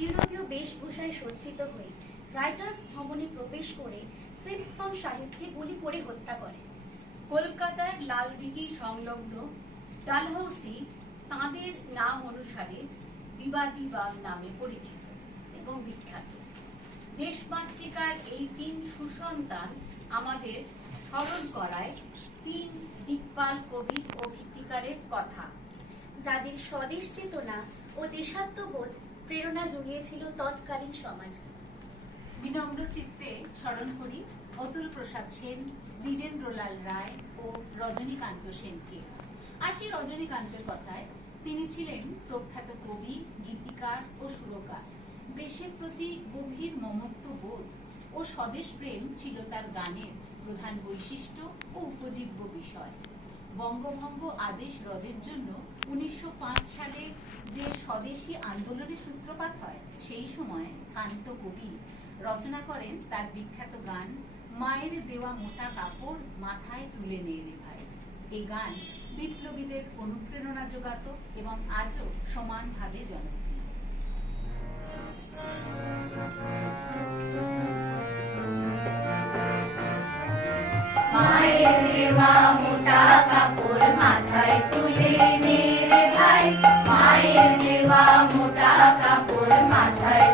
ইউরোপীয় বেশভূষায় সজ্জিত হয়ে রাইটার্স ভবনে প্রবেশ করে সিম্পসন সাহেবকে গুলি করে হত্যা করে। কলকাতার লালদিঘি সংলগ্ন ডালহৌসি তাঁদের নাম অনুসারে বিবাদী বাগ নামে পরিচিত এবং বিখ্যাত। দেশমাতৃকার এই তিন সুসন্তান আমাদের স্মরণ করায় তিন দিকপাল কবি ও গীতিকারের কথা, যাদের স্বদেশ চেতনা ও দেশাত্মবোধ প্রেরণা জুগিয়েছিল তৎকালীন সমাজকে। বিনম্র চিত্তে স্মরণ করি অতুল প্রসাদ সেন, দ্বিজেন্দ্রলাল রায় ও রজনীকান্ত সেনকে। আসি রজনীকান্তের কথায়, তিনি ছিলেন প্রখ্যাত কবি, গীতিকার ও সুরকার। দেশের প্রতি গভীর মমত্ববোধ ও স্বদেশ প্রেম ছিল তার গানের প্রধান বৈশিষ্ট্য ও উপজীব্য বিষয়। বঙ্গভঙ্গ আদেশ রদের জন্য 1905 সালে যে স্বদেশী আন্দোলনের সূত্রপাত হয়, সেই সময় কান্ত কবি রচনা করেন তার বিখ্যাত গান মায়ের দেওয়া মোটা কাপড় মাথায় তুলে নে রে ভাই। এই গান বিপ্লবীদের অনুপ্রেরণা যোগাত এবং আজও সমানভাবে জনপ্রিয়। মায়ের দেওয়া মোটা কাপড় মাথায় তুলে নে রে ভাই, মায়ের দেওয়া মোটা কাপড় মাথায়